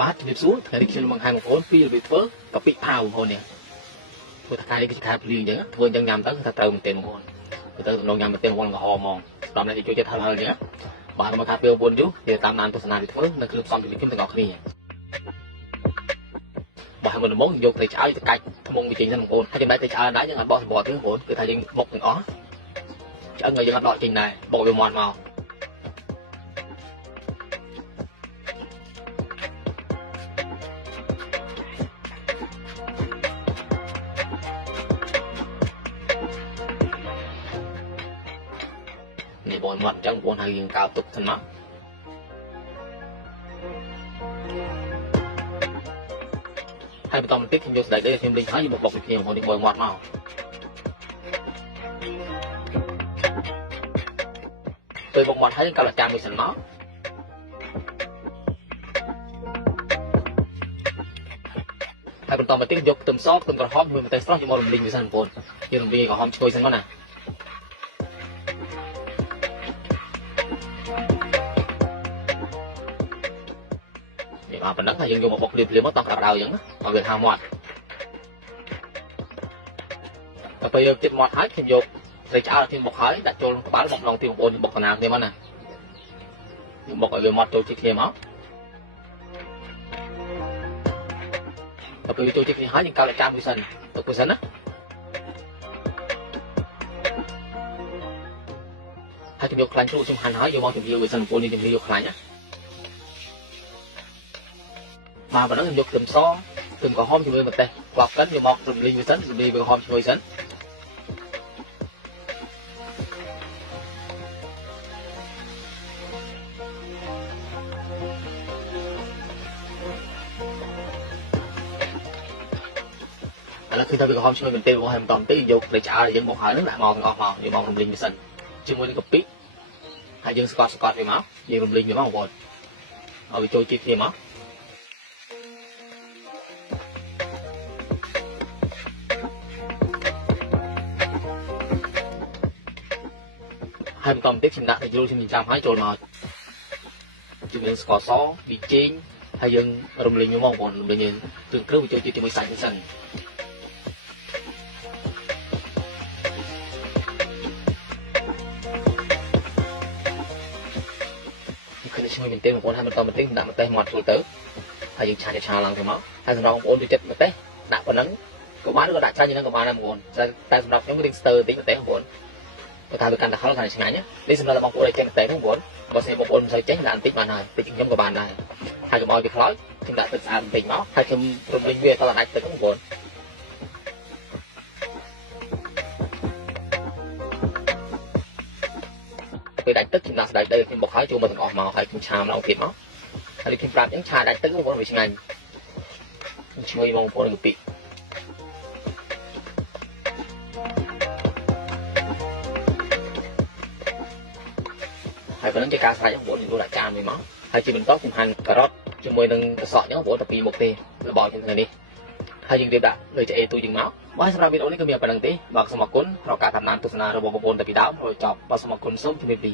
បាទជំរាបសួរថ្ងៃនេះខ្ញុំមកហាងបងប្អូនពីរបៀបធ្វើកាពិផាវបងប្អូននេះព្រោះថ្ងៃនេះគឺជាខែភ្លៀងអញ្ចឹងធ្វើអញ្ចឹងញ៉ាំទៅថាត្រូវមែនទេបងប្អូនទៅទំនងញ៉ាំមែនទេបងប្អូនក្រហមហ្មងដល់នេះជួយចិត្តហឹលអញ្ចឹងបាទមកខាត់ពីបងប្អូនយូរទៅតាមដានទស្សនាវិធីធ្វើនៅគ្រឿងផ្សំជំនាញខ្ញុំទាំងអស់គ្នាបាទមុនដំបូងយកត្រីឆ្អើយទៅកាច់ថ្មងវាចេញទៅបងប្អូនហើយចំណែកត្រីឆ្អើយដែរយើងអាចបកសម្បត្តិទេបងប្អូនគឺថាយើងបុកទាំងអស់ឆ្អឹងឲ្យយើងអត់ដកចេញដែរបុកវាមាត់មកនេះបងមាត់អញ្ចឹងបងហើយយើងកើបទុកសិនមកហើយបន្តបន្តិចខ្ញុំយកស្បែកដីខ្ញុំលេងហើយយើងមកបុកវាគ្នាបងនេះបងមាត់មកពេលបុកមាត់ហើយយើងកើបអាចារ្យមួយសិនមកហើយបន្តបន្តិចយកខ្ទឹមសខ្ទឹមក្រហមជាមួយម្ទេសស្រស់យកមករំលីងវាសិនបងយើងរំលីងក្រហមឈ្ងុយសិនមកណាបាទប៉ុណ្ណឹងហើយយើងយកមកបុកភ្លាមៗមកតោះក្តៅៗអញ្ចឹងឲ្យវាហាមាត់ដល់ពេលយកចិត្តមាត់ហើយខ្ញុំយកត្រីឆ្អើរខ្ញុំបុកហើយដាក់ចូលក្បាលបុកម្ដងទីបងប្អូនបុកកណាគ្នាមកណាខ្ញុំបុកឲ្យវាមាត់ចូលជាតិគ្នាមកដល់ពេលចូលជាតិគ្នាហើយយើងកើបអាចារ្យមួយសិនទុកមួយសិនណាហើយខ្ញុំយកខ្លាញ់ជ្រូកខ្ញុំហាន់ហើយយកមកជំរាវមួយសិនបងប្អូននេះជំរាវយកខ្លាញ់ណាមកប៉ុណ្ណឹងខ្ញុំយកខ្ទឹមសខ្ទឹមក្រហមជាមួយម្ទេសបបកិនយកមករំលីងវាសិនរំលីងវាក្រហមឈ្ងុយសិនឥឡូវគឺថាវាក្រហមឈ្ងុយមែនទេបងហើយបន្តទៅយកត្រីឆ្អើរយើងមកហើយនឹងដាក់មកទាំងអស់មកយកមករំលីងវាសិនជាមួយនឹងកាពិហើយយើងស្កត់វាមកយើងរំលីងវាមកបងប្អូនឲ្យវាចូលជាតិគ្នាមកហើយបន្តបន្តិចខ្ញុំដាក់ត្រីជ្រូកខ្ញុំចិញ្ចាំហើយចូលមកជាមួយស្ករសវីចេងហើយយើងរំលីងវាមកបងប្អូនរំលីងយើងគ្រឿងវាចូលជាមួយសាច់សិនឃើញឈ្មោះមែនទេបងប្អូនហើយបន្តបន្តិចដាក់ម្ទេសមាត់ចូលទៅហើយយើងឆាឡើងទៅមកហើយសម្រាប់បងប្អូនចូលចិត្តម្ទេសដាក់ប៉ុណ្ណឹងក៏បានក៏ដាក់ចាញ់ហ្នឹងក៏បានដែរបងប្អូនតែសម្រាប់ខ្ញុំគឺស្ទើរតិចម្ទេសបងប្អូនបើថាវាកាន់តែហឹលកាន់តែឆ្ងាញ់នេះសម្រាប់បងប្អូនឲ្យចេញម្ទេសហ្នឹងបងប្អូនបើសិនបងប្អូនមិនសូវចេញដាក់បន្តិចបានហើយតិចខ្ញុំក៏បានដែរហើយកុំឲ្យវាខ្លោចខ្ញុំដាក់ទឹកស្អាតបន្តិចមកហើយខ្ញុំរំលីងវាដល់ដាច់ទឹកហ្នឹងបងប្អូនពេលដាច់ទឹកខ្ញុំដាក់ស្បែកដីខ្ញុំបុកហើយចូលមកទាំងអស់មកហើយខ្ញុំឆាម្ដងទៀតមកហើយខ្ញុំប្រាប់អញ្ចឹងឆាដាច់ទឹកបងប្អូនវាឆ្ងាញ់ឈ្ងុយបងប្អូនកាពិហើយប៉ុណ្ណឹងជាការស្រេចបងប្អូនយកដាក់ចានមួយមកហើយជាបន្តខ្ញុំហាន់ការ៉ុតជាមួយនឹងកសក់អញ្ចឹងបងប្អូនតែពីរមុខទេរបស់ខ្ញុំថ្ងៃនេះហើយយើងរៀបដាក់លើឆ្អេទូយើងមកបាទសម្រាប់វីដេអូនេះគឺមានប៉ុណ្្នឹងទេបាទសូមអរគុណប្រកាសតាមដានទស្សនារបស់បងប្អូនតែពីដើមរហូតចប់បាទសូមអរគុណសូមជម្រាបលា